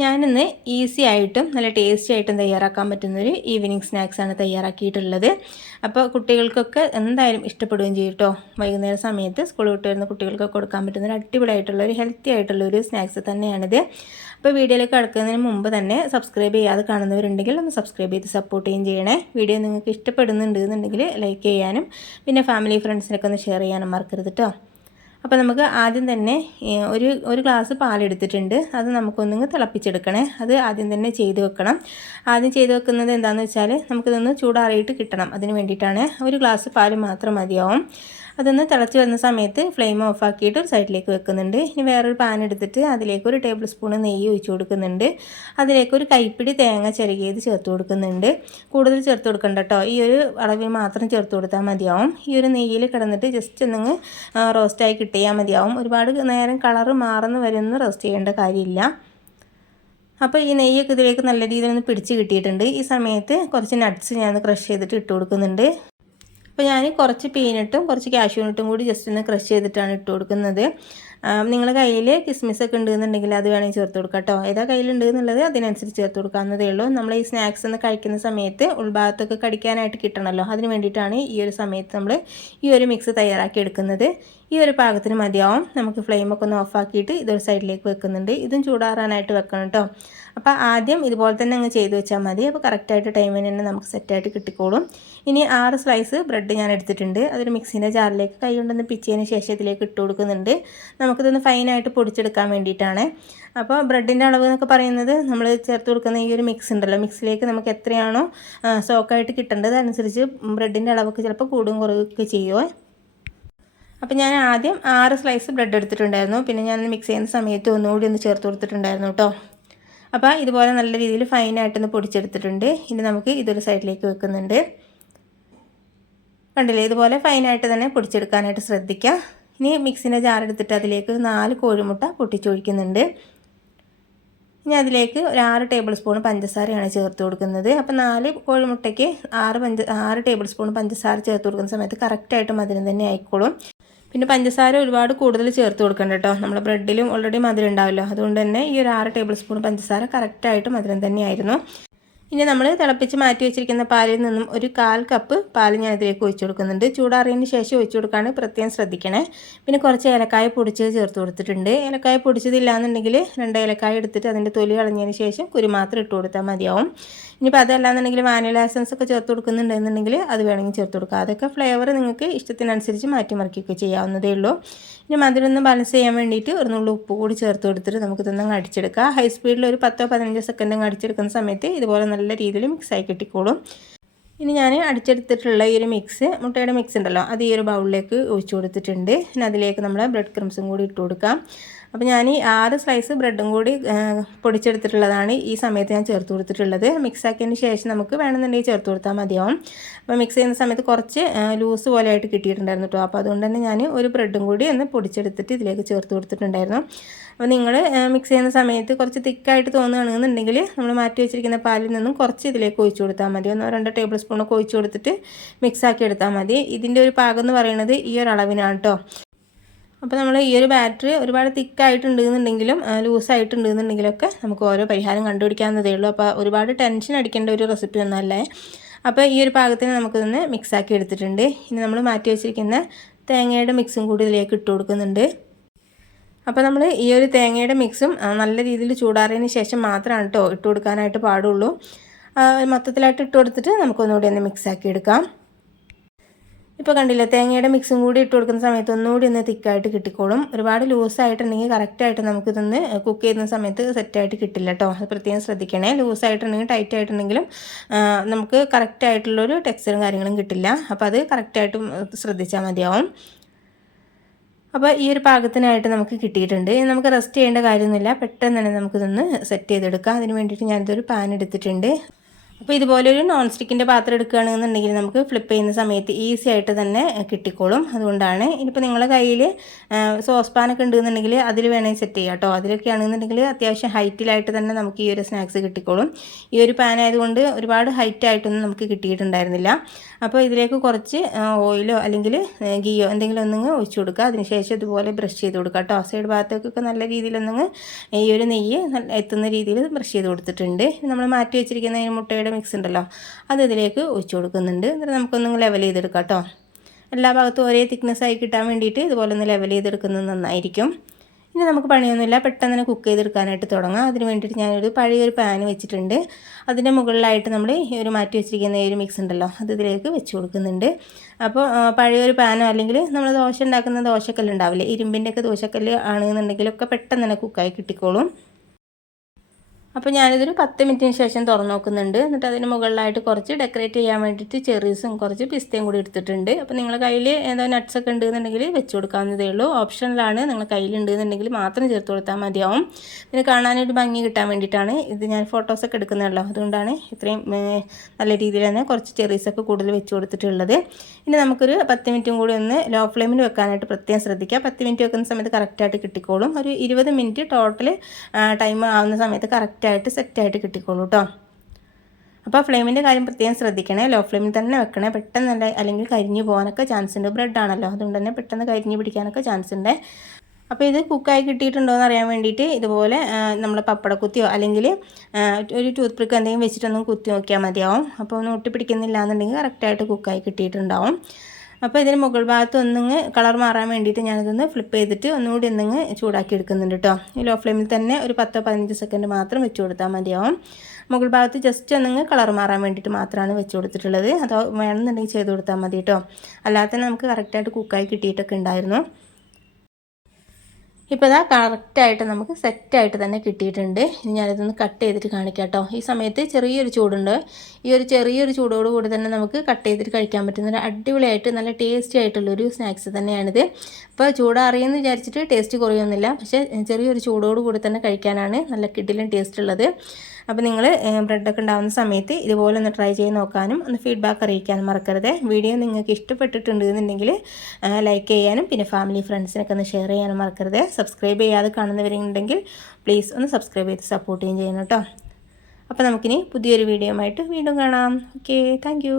ഞാനിന്ന് ഈസി ആയിട്ടും നല്ല ടേസ്റ്റി ആയിട്ടും തയ്യാറാക്കാൻ പറ്റുന്നൊരു ഈവനിങ് സ്നാക്സാണ് തയ്യാറാക്കിയിട്ടുള്ളത്. അപ്പോൾ കുട്ടികൾക്കൊക്കെ എന്തായാലും ഇഷ്ടപ്പെടുകയും ചെയ്യും കേട്ടോ. വൈകുന്നേര സമയത്ത് സ്കൂൾ വിട്ട് വരുന്ന കുട്ടികൾക്കൊക്കെ കൊടുക്കാൻ പറ്റുന്നൊരു അടിപൊളിയായിട്ടുള്ളൊരു ഹെൽത്തി ആയിട്ടുള്ളൊരു സ്നാക്സ് തന്നെയാണിത്. അപ്പോൾ വീഡിയോയിലേക്ക് കടക്കുന്നതിന് മുമ്പ് തന്നെ സബ്സ്ക്രൈബ് ചെയ്യാതെ കാണുന്നവരുണ്ടെങ്കിൽ ഒന്ന് സബ്സ്ക്രൈബ് ചെയ്ത് സപ്പോർട്ട് ചെയ്യുകയും ചെയ്യണേ. വീഡിയോ നിങ്ങൾക്ക് ഇഷ്ടപ്പെടുന്നുണ്ടെന്നുണ്ടെങ്കിൽ ലൈക്ക് ചെയ്യാനും പിന്നെ ഫാമിലി ഫ്രണ്ട്സിനൊക്കെ ഒന്ന് ഷെയർ ചെയ്യാനും മറക്കരുത് കേട്ടോ. അപ്പോൾ നമുക്ക് ആദ്യം തന്നെ ഒരു ഗ്ലാസ് പാലെടുത്തിട്ടുണ്ട്. അത് നമുക്കൊന്ന് തിളപ്പിച്ചെടുക്കണേ. അത് ആദ്യം തന്നെ ചെയ്ത് വെക്കണം. ആദ്യം ചെയ്ത് വെക്കുന്നത് എന്താണെന്ന് വെച്ചാൽ നമുക്കിതൊന്ന് ചൂടാറിയിട്ട് കിട്ടണം. അതിന് വേണ്ടിയിട്ടാണ്. ഒരു ഗ്ലാസ് പാൽ മാത്രം മതിയാവും. അതൊന്ന് തിളച്ച് വരുന്ന സമയത്ത് ഫ്ലെയിം ഓഫ് ആക്കിയിട്ട് ഒരു സൈഡിലേക്ക് വെക്കുന്നുണ്ട്. ഇനി വേറൊരു പാൻ എടുത്തിട്ട് അതിലേക്ക് ഒരു ടേബിൾ സ്പൂൺ നെയ്യ് ഒഴിച്ച് കൊടുക്കുന്നുണ്ട്. അതിലേക്ക് ഒരു കൈപ്പിടി തേങ്ങ ചിരകിയത് ചേർത്ത് കൊടുക്കുന്നുണ്ട്. കൂടുതൽ ചേർത്ത് കൊടുക്കണ്ട കേട്ടോ. ഈ ഒരു അളവിൽ മാത്രം ചേർത്ത് കൊടുത്താൽ മതിയാവും. ഈ ഒരു നെയ്യിൽ കിടന്നിട്ട് ജസ്റ്റ് ഒന്ന് റോസ്റ്റായി കിട്ടിയാൽ മതിയാവും. ഒരുപാട് നേരം കളറ് മാറുന്ന വരെ ഒന്നും റോസ്റ്റ് ചെയ്യേണ്ട കാര്യമില്ല. അപ്പോൾ ഈ നെയ്യൊക്കെ ഇതിലേക്ക് നല്ല രീതിയിൽ ഒന്ന് പിടിച്ച് കിട്ടിയിട്ടുണ്ട്. ഈ സമയത്ത് കുറച്ച് നട്ട്സ് ഞാൻ ക്രഷ് ചെയ്തിട്ട് ഇട്ട് കൊടുക്കുന്നുണ്ട്. അപ്പോൾ ഞാൻ കുറച്ച് പീനട്ടും കുറച്ച് കാഷ്യൂനട്ടും കൂടി ജസ്റ്റ് ഒന്ന് ക്രഷ് ചെയ്തിട്ടാണ് ഇട്ട് കൊടുക്കുന്നത്. നിങ്ങളുടെ കയ്യിൽ കിസ്മിസൊക്കെ ഉണ്ടെന്നുണ്ടെങ്കിൽ അത് വേണമെങ്കിൽ ചേർത്ത് കൊടുക്കാം കേട്ടോ. ഏതാ കയ്യിലുണ്ട് എന്നുള്ളത് അതിനനുസരിച്ച് ചേർത്ത് കൊടുക്കാവുന്നതേ ഉള്ളൂ. നമ്മൾ ഈ സ്നാക്സ് ഒന്ന് കഴിക്കുന്ന സമയത്ത് ഉൾഭാഗത്തൊക്കെ കടിക്കാനായിട്ട് കിട്ടണമല്ലോ. അതിന് വേണ്ടിയിട്ടാണ് ഈ ഒരു സമയത്ത് നമ്മൾ ഈ ഒരു മിക്സ് തയ്യാറാക്കി എടുക്കുന്നത്. ഈ ഒരു പാകത്തിന് മതിയാവും. നമുക്ക് ഫ്ലെയിമൊക്കെ ഒന്ന് ഓഫാക്കിയിട്ട് ഇതൊരു സൈഡിലേക്ക് വെക്കുന്നുണ്ട്. ഇതും ചൂടാറാനായിട്ട് വെക്കണം കേട്ടോ. അപ്പോൾ ആദ്യം ഇതുപോലെ തന്നെ അങ്ങ് ചെയ്ത് വെച്ചാൽ മതി. അപ്പോൾ കറക്റ്റായിട്ട് ടൈമിന് തന്നെ നമുക്ക് സെറ്റായിട്ട് കിട്ടിക്കോളും. ഇനി 6 സ്ലൈസ് ബ്രെഡ് ഞാൻ എടുത്തിട്ടുണ്ട്. അതൊരു മിക്സിൻ്റെ ജാറിലേക്ക് കൈ കൊണ്ടൊന്ന് പിച്ചതിന് ശേഷം ഇതിലേക്ക് ഇട്ട് കൊടുക്കുന്നുണ്ട്. നമുക്കിതൊന്ന് ഫൈനായിട്ട് പൊടിച്ചെടുക്കാൻ വേണ്ടിയിട്ടാണ്. അപ്പോൾ ബ്രെഡിൻ്റെ അളവ് എന്നൊക്കെ പറയുന്നത് നമ്മൾ ചേർത്ത് കൊടുക്കുന്ന ഈ ഒരു മിക്സ് ഉണ്ടല്ലോ, മിക്സിലേക്ക് നമുക്ക് എത്രയാണോ സോക്കായിട്ട് കിട്ടേണ്ടത് അതനുസരിച്ച് ബ്രെഡിൻ്റെ അളവൊക്കെ ചിലപ്പോൾ കൂടും കുറയുകയൊക്കെ ചെയ്യുമോ. അപ്പോൾ ഞാൻ ആദ്യം 6 സ്ലൈസ് ബ്രെഡ് എടുത്തിട്ടുണ്ടായിരുന്നു. പിന്നെ ഞാൻ മിക്സ് ചെയ്യുന്ന സമയത്ത് ഒന്നുകൂടി ഒന്ന് ചേർത്ത് കൊടുത്തിട്ടുണ്ടായിരുന്നു കേട്ടോ. അപ്പോൾ ഇതുപോലെ നല്ല രീതിയിൽ ഫൈനായിട്ടൊന്ന് പൊടിച്ചെടുത്തിട്ടുണ്ട്. ഇനി നമുക്ക് ഇതൊരു സൈഡിലേക്ക് വെക്കുന്നുണ്ട്. കണ്ടില്ലേ, ഇതുപോലെ ഫൈനായിട്ട് തന്നെ പൊടിച്ചെടുക്കാനായിട്ട് ശ്രദ്ധിക്കുക. ഇനി മിക്സിൻ്റെ ജാറെടുത്തിട്ട് അതിലേക്ക് 4 കോഴിമുട്ട പൊട്ടിച്ചൊഴിക്കുന്നുണ്ട്. ഇനി അതിലേക്ക് ഒരു 6 ടേബിൾ സ്പൂൺ പഞ്ചസാരയാണ് ചേർത്ത് കൊടുക്കുന്നത്. അപ്പോൾ 4 കോഴിമുട്ടയ്ക്ക് 6 ടേബിൾ സ്പൂൺ പഞ്ചസാര ചേർത്ത് കൊടുക്കുന്ന സമയത്ത് കറക്റ്റായിട്ട് മധുരം തന്നെ ആയിക്കോളും. പിന്നെ പഞ്ചസാര ഒരുപാട് കൂടുതൽ ചേർത്ത് കൊടുക്കണ്ട കേട്ടോ. നമ്മുടെ ബ്രെഡിലും ഓൾറെഡി മധുരം ഉണ്ടാവുമല്ലോ. അതുകൊണ്ട് തന്നെ ഈ ഒരു 6 ടേബിൾ സ്പൂൺ പഞ്ചസാര കറക്റ്റായിട്ട് മധുരം തന്നെയായിരുന്നു. ഇനി നമ്മൾ തിളപ്പിച്ച് മാറ്റി വെച്ചിരിക്കുന്ന പാലിൽ നിന്നും ഒരു 1/4 കപ്പ് പാൽ ഞാൻ ഇതിലേക്ക് ഒഴിച്ചു കൊടുക്കുന്നുണ്ട്. ചൂടാറിയതിന് ശേഷം ഒഴിച്ചു കൊടുക്കാൻ പ്രത്യേകം ശ്രദ്ധിക്കണേ. പിന്നെ കുറച്ച് ഏലക്കായ പൊടിച്ചത് ചേർത്ത് കൊടുത്തിട്ടുണ്ട്. ഏലക്കായ പൊടിച്ചതില്ല എന്നുണ്ടെങ്കിൽ 2 ഏലക്കായ എടുത്തിട്ട് അതിൻ്റെ തൊലി കളഞ്ഞതിന് ശേഷം കുരു മാത്രം ഇട്ട് കൊടുത്താൽ മതിയാവും. ഇനിയിപ്പോൾ അതല്ലാന്നുണ്ടെങ്കിൽ വാനില എസൻസ് ഒക്കെ ചേർത്ത് കൊടുക്കുന്നുണ്ടെന്നുണ്ടെങ്കിൽ അത് വേണമെങ്കിൽ ചേർത്ത് കൊടുക്കുക. അതൊക്കെ ഫ്ലേവർ നിങ്ങൾക്ക് ഇഷ്ടത്തിനനുസരിച്ച് മാറ്റി മറിക്കുകയൊക്കെ ചെയ്യാവുന്നതേ ഉള്ളൂ. ഇനി മധുരം ഒന്ന് ബാലൻസ് ചെയ്യാൻ വേണ്ടിയിട്ട് ഒരു നുള്ളു ഉപ്പ് കൂടി ചേർത്ത് കൊടുത്തിട്ട് നമുക്കിതൊന്നും അടിച്ചെടുക്കുക. ഹൈ സ്പീഡിൽ ഒരു 10-15 സെക്കൻഡ് അടിച്ചെടുക്കുന്ന സമയത്ത് ഇതുപോലെ നല്ല രീതിയിൽ മിക്സായി കിട്ടിക്കോളും. ഇനി ഞാൻ അടിച്ചെടുത്തിട്ടുള്ള ഈ ഒരു മിക്സ്, മുട്ടയുടെ മിക്സ് ഉണ്ടല്ലോ, അത് ഈ ഒരു ബൗളിലേക്ക് ഒഴിച്ചു കൊടുത്തിട്ടുണ്ട്. പിന്നെ അതിലേക്ക് നമ്മൾ ബ്രെഡ് ക്രംസും കൂടി ഇട്ട് കൊടുക്കാം. അപ്പോൾ ഞാൻ ഈ 6 സ്ലൈസ് ബ്രെഡും കൂടി പൊടിച്ചെടുത്തിട്ടുള്ളതാണ് ഈ സമയത്ത് ഞാൻ ചേർത്ത് കൊടുത്തിട്ടുള്ളത്. മിക്സാക്കിയതിന് ശേഷം നമുക്ക് വേണമെന്നുണ്ടെങ്കിൽ ചേർത്ത് കൊടുത്താൽ മതിയാവും. അപ്പോൾ മിക്സ് ചെയ്യുന്ന സമയത്ത് കുറച്ച് ലൂസ് പോലെ ആയിട്ട് കിട്ടിയിട്ടുണ്ടായിരുന്നു കേട്ടോ. അപ്പോൾ അതുകൊണ്ട് തന്നെ ഞാൻ ഒരു ബ്രെഡും കൂടി ഒന്ന് പൊടിച്ചെടുത്തിട്ട് ഇതിലേക്ക് ചേർത്ത് കൊടുത്തിട്ടുണ്ടായിരുന്നു. അപ്പോൾ നിങ്ങൾ മിക്സ് ചെയ്യുന്ന സമയത്ത് കുറച്ച് തിക്കായിട്ട് തോന്നുകയാണെന്നുണ്ടെങ്കിൽ നമ്മൾ മാറ്റി വെച്ചിരിക്കുന്ന പാലിൽ നിന്നും കുറച്ച് ഇതിലേക്ക് ഒഴിച്ചു കൊടുത്താൽ മതി. 1-2 ടേബിൾ സ്പൂണൊക്കെ ഒഴിച്ചു കൊടുത്തിട്ട് മിക്സാക്കി എടുത്താൽ മതി. ഇതിൻ്റെ ഒരു പാകം എന്ന് പറയുന്നത് ഈ ഒരു അളവിനാണ് കേട്ടോ. അപ്പോൾ നമ്മൾ ഈ ഒരു ബാറ്ററി ഒരുപാട് തിക്കായിട്ടുണ്ടെന്നുണ്ടെങ്കിലും ലൂസായിട്ടുണ്ടെന്നുണ്ടെങ്കിലൊക്കെ നമുക്ക് ഓരോ പരിഹാരം കണ്ടുപിടിക്കാവുന്നതേ ഉള്ളൂ. അപ്പോൾ ഒരുപാട് ടെൻഷൻ അടിക്കേണ്ട ഒരു റെസിപ്പി ഒന്നുമല്ലേ. അപ്പോൾ ഈ ഒരു പാകത്തിന് നമുക്കിതൊന്ന് മിക്സാക്കി എടുത്തിട്ടുണ്ട്. ഇനി നമ്മൾ മാറ്റി വെച്ചിരിക്കുന്ന തേങ്ങയുടെ മിക്സും കൂടി ഇതിലേക്ക് ഇട്ട് കൊടുക്കുന്നുണ്ട്. അപ്പോൾ നമ്മൾ ഈ ഒരു തേങ്ങയുടെ മിക്സും നല്ല രീതിയിൽ ചൂടാറിയതിന് ശേഷം മാത്രമാണ് കേട്ടോ ഇട്ട് കൊടുക്കാനായിട്ട് പാടുള്ളൂ. മൊത്തത്തിലായിട്ട് ഇട്ട് കൊടുത്തിട്ട് നമുക്കൊന്നുകൂടി ഒന്ന് മിക്സാക്കി എടുക്കാം. ഇപ്പോൾ കണ്ടില്ലേ, തേങ്ങയുടെ മിക്സും കൂടി ഇട്ട് കൊടുക്കുന്ന സമയത്ത് ഒന്നുകൂടി ഒന്ന് തിക്കായിട്ട് കിട്ടിക്കോളും. ഒരുപാട് ലൂസായിട്ടുണ്ടെങ്കിൽ കറക്റ്റായിട്ട് നമുക്കിതൊന്ന് കുക്ക് ചെയ്യുന്ന സമയത്ത് സെറ്റായിട്ട് കിട്ടില്ല കേട്ടോ. അത് പ്രത്യേകം ശ്രദ്ധിക്കണേ. ലൂസായിട്ടുണ്ടെങ്കിൽ ടൈറ്റ് ആയിട്ടുണ്ടെങ്കിലും നമുക്ക് കറക്റ്റായിട്ടുള്ളൊരു ടെക്സ്ചറും കാര്യങ്ങളും കിട്ടില്ല. അപ്പോൾ അത് കറക്റ്റായിട്ടും ശ്രദ്ധിച്ചാൽ മതിയാവും. അപ്പോൾ ഈ ഒരു പാകത്തിനായിട്ട് നമുക്ക് കിട്ടിയിട്ടുണ്ട്. നമുക്ക് റെസ്റ്റ് ചെയ്യേണ്ട കാര്യമൊന്നുമില്ല. പെട്ടെന്ന് തന്നെ നമുക്കിതൊന്ന് സെറ്റ് ചെയ്തെടുക്കാം. അതിന് വേണ്ടിയിട്ട് ഞാനിതൊരു പാൻ എടുത്തിട്ടുണ്ട്. അപ്പോൾ ഇതുപോലൊരു നോൺ സ്റ്റിക്കിൻ്റെ പാത്രം എടുക്കുകയാണെന്നുണ്ടെങ്കിൽ നമുക്ക് ഫ്ലിപ്പ് ചെയ്യുന്ന സമയത്ത് ഈസി ആയിട്ട് തന്നെ കിട്ടിക്കോളും. അതുകൊണ്ടാണ്. ഇനിയിപ്പോൾ നിങ്ങളുടെ കയ്യിൽ സോസ് പാനൊക്കെ ഉണ്ടെന്നുണ്ടെങ്കിൽ അതിൽ വേണമെങ്കിൽ സെറ്റ് ചെയ്യാം കേട്ടോ. അതിലൊക്കെ ആണെന്നുണ്ടെങ്കിൽ അത്യാവശ്യം ഹൈറ്റിലായിട്ട് തന്നെ നമുക്ക് ഈ ഒരു സ്നാക്സ് കിട്ടിക്കോളും. ഈ ഒരു പാൻ ആയതുകൊണ്ട് ഒരുപാട് ഹൈറ്റായിട്ടൊന്നും നമുക്ക് കിട്ടിയിട്ടുണ്ടായിരുന്നില്ല. അപ്പോൾ ഇതിലേക്ക് കുറച്ച് ഓയിലോ അല്ലെങ്കിൽ ഗീയോ എന്തെങ്കിലും ഒന്നിങ്ങ് ഒഴിച്ചു കൊടുക്കുക. അതിനുശേഷം ഇതുപോലെ ബ്രഷ് ചെയ്ത് കൊടുക്കുക കേട്ടോ. സൈഡ് ഭാഗത്തേക്കൊക്കെ നല്ല രീതിയിലൊന്നിങ്ങ് ഈ ഒരു നെയ്യ് എത്തുന്ന രീതിയിൽ ബ്രഷ് ചെയ്ത് കൊടുത്തിട്ടുണ്ട്. നമ്മൾ മാറ്റി വെച്ചിരിക്കുന്ന ഈ മുട്ടയുടെ മിക്സ് ഉണ്ടല്ലോ, അത് ഇതിലേക്ക് ഒഴിച്ചു കൊടുക്കുന്നുണ്ട്. എന്നിട്ട് നമുക്കൊന്ന് ലെവൽ ചെയ്തെടുക്കാം കേട്ടോ. എല്ലാ ഭാഗത്തും ഒരേ തിക്നെസ് ആയി കിട്ടാൻ വേണ്ടിയിട്ട് ഇതുപോലെ ഒന്ന് ലെവൽ ചെയ്തെടുക്കുന്നത് നന്നായിരിക്കും. ഇനി നമുക്ക് പണിയൊന്നുമില്ല, പെട്ടെന്ന് തന്നെ കുക്ക് ചെയ്തെടുക്കാനായിട്ട് തുടങ്ങാം. അതിന് വേണ്ടിയിട്ട് ഞാനൊരു പഴയൊരു പാൻ വെച്ചിട്ടുണ്ട്. അതിൻ്റെ മുകളിലായിട്ട് നമ്മൾ ഈ ഒരു മാറ്റി വെച്ചിരിക്കുന്ന ഈ ഒരു മിക്സ് ഉണ്ടല്ലോ, അത് ഇതിലേക്ക് വെച്ച് കൊടുക്കുന്നുണ്ട്. അപ്പോൾ പഴയൊരു പാനോ അല്ലെങ്കിൽ നമ്മൾ ദോശ ഉണ്ടാക്കുന്ന ദോശക്കല്ല് ഉണ്ടാവില്ലേ, ഇരുമ്പിൻ്റെയൊക്കെ ദോശക്കല്ല് ആണെന്നുണ്ടെങ്കിലൊക്കെ പെട്ടെന്ന് തന്നെ കുക്കായി കിട്ടിക്കോളും. അപ്പോൾ ഞാനിതൊരു 10 മിനിറ്റിന് ശേഷം തുറന്ന് നോക്കുന്നുണ്ട്. എന്നിട്ട് അതിന് മുകളിലായിട്ട് കുറച്ച് ഡെക്കറേറ്റ് ചെയ്യാൻ വേണ്ടിയിട്ട് ചെറീസും കുറച്ച് പിസ്തയും കൂടി എടുത്തിട്ടുണ്ട്. അപ്പോൾ നിങ്ങളുടെ കയ്യിൽ ഏതോ നട്ട്സൊക്കെ ഉണ്ടെന്നുണ്ടെങ്കിൽ വെച്ച് കൊടുക്കാവുന്നതേ ഉള്ളൂ. ഓപ്ഷനിലാണ്, നിങ്ങളുടെ കയ്യിലുണ്ടെന്നുണ്ടെങ്കിൽ മാത്രം ചേർത്ത് കൊടുത്താൽ മതിയാവും. പിന്നെ കാണാനൊരു ഭംഗി കിട്ടാൻ വേണ്ടിയിട്ടാണ് ഇത് ഞാൻ ഫോട്ടോസൊക്കെ എടുക്കുന്നതല്ലോ, അതുകൊണ്ടാണ് ഇത്രയും നല്ല രീതിയിൽ തന്നെ കുറച്ച് ചെറീസൊക്കെ കൂടുതൽ വെച്ച് കൊടുത്തിട്ടുള്ളത്. ഇനി നമുക്കൊരു 10 മിനിറ്റും കൂടി ഒന്ന് ലോ ഫ്ലെയിമിൽ വെക്കാനായിട്ട് പ്രത്യേകം ശ്രദ്ധിക്കുക. 10 മിനിറ്റ് വെക്കുന്ന സമയത്ത് കറക്റ്റായിട്ട് കിട്ടിക്കോളും. ഒരു 20 മിനിറ്റ് ടോട്ടൽ ടൈം ആവുന്ന സമയത്ത് കറക്റ്റായിട്ട് സെറ്റായിട്ട് കിട്ടിക്കോളൂ കേട്ടോ. അപ്പോൾ ഫ്ലെയിമിൻ്റെ കാര്യം പ്രത്യേകം ശ്രദ്ധിക്കണേ. ലോ ഫ്ലെയിമിൽ തന്നെ വെക്കണേ. പെട്ടെന്ന് അല്ലെങ്കിൽ കരിഞ്ഞു പോകാനൊക്കെ ചാൻസ് ഉണ്ട്. ബ്രെഡാണല്ലോ, അതുകൊണ്ട് തന്നെ പെട്ടെന്ന് കരിഞ്ഞ് പിടിക്കാനൊക്കെ ചാൻസ് ഉണ്ട്. അപ്പോൾ ഇത് കുക്കായി കിട്ടിയിട്ടുണ്ടോ എന്ന് അറിയാൻ വേണ്ടിയിട്ട് ഇതുപോലെ നമ്മൾ പപ്പടക്കുത്തിയോ അല്ലെങ്കിൽ ഒരു ടൂത്ത് പിക്ക് എന്തെങ്കിലും വെച്ചിട്ടൊന്നും കുത്തി നോക്കിയാൽ മതിയാവും. അപ്പോൾ ഒന്നും ഒട്ടിപ്പിടിക്കുന്നില്ല എന്നുണ്ടെങ്കിൽ കറക്റ്റായിട്ട് കുക്കായി കിട്ടിയിട്ടുണ്ടാവും. അപ്പോൾ ഇതിന് മുകൾ ഭാഗത്ത് ഒന്നിങ്ങ് കളർ മാറാൻ വേണ്ടിയിട്ട് ഞാനിതൊന്ന് ഫ്ലിപ്പ് ചെയ്തിട്ട് ഒന്നുകൂടി ഒന്നിങ്ങ് ചൂടാക്കി എടുക്കുന്നുണ്ട് കേട്ടോ. ഈ ലോ ഫ്ലെയിമിൽ തന്നെ ഒരു 10-15 സെക്കൻഡ് മാത്രം വെച്ച് കൊടുത്താൽ മതിയാവും. മുകൾ ഭാഗത്ത് ജസ്റ്റ് ഒന്നിങ്ങ് കളർ മാറാൻ വേണ്ടിയിട്ട് മാത്രമാണ് വെച്ച് കൊടുത്തിട്ടുള്ളത്. അതോ വേണമെന്നുണ്ടെങ്കിൽ ചെയ്ത് കൊടുത്താൽ മതി കേട്ടോ. അല്ലാതെ നമുക്ക് കറക്റ്റായിട്ട് കുക്കായി കിട്ടിയിട്ടൊക്കെ ഉണ്ടായിരുന്നു. ഇപ്പോൾ ഇതാ കറക്റ്റായിട്ട് നമുക്ക് സെറ്റായിട്ട് തന്നെ കിട്ടിയിട്ടുണ്ട്. ഇനി ഞാനിതൊന്ന് കട്ട് ചെയ്തിട്ട് കാണിക്കാം കേട്ടോ. ഈ സമയത്ത് ചെറിയൊരു ചൂടുണ്ട്. ഈ ഒരു ചെറിയൊരു ചൂടോട് കൂടി തന്നെ നമുക്ക് കട്ട് ചെയ്തിട്ട് കഴിക്കാൻ പറ്റുന്ന ഒരു അടിപൊളിയായിട്ട് നല്ല ടേസ്റ്റി ആയിട്ടുള്ളൊരു സ്നാക്സ് തന്നെയാണിത്. അപ്പോൾ ചൂടാറിയെന്ന് വിചാരിച്ചിട്ട് ടേസ്റ്റ് കുറയൊന്നുമില്ല, പക്ഷേ ചെറിയൊരു ചൂടോട് കൂടി തന്നെ കഴിക്കാനാണ് നല്ല കിടിലൻ ടേസ്റ്റ് ഉള്ളത്. അപ്പോൾ നിങ്ങൾ ബ്രെഡൊക്കെ ഉണ്ടാകുന്ന സമയത്ത് ഇതുപോലെ ഒന്ന് ട്രൈ ചെയ്ത് നോക്കാനും ഒന്ന് ഫീഡ്ബാക്ക് അറിയിക്കാനും മറക്കരുത്. വീഡിയോ നിങ്ങൾക്ക് ഇഷ്ടപ്പെട്ടിട്ടുണ്ടെന്നുണ്ടെങ്കിൽ ലൈക്ക് ചെയ്യാനും പിന്നെ ഫാമിലി ഫ്രണ്ട്സിനൊക്കെ ഒന്ന് ഷെയർ ചെയ്യാനും മറക്കരുത്. സബ്സ്ക്രൈബ് ചെയ്യാതെ കാണുന്നവരുണ്ടെങ്കിൽ പ്ലീസ് ഒന്ന് സബ്സ്ക്രൈബ് ചെയ്ത് സപ്പോർട്ട് ചെയ്യണം കേട്ടോ. അപ്പോൾ നമുക്കിനി പുതിയൊരു വീഡിയോ ആയിട്ട് വീണ്ടും കാണാം. Okay, thank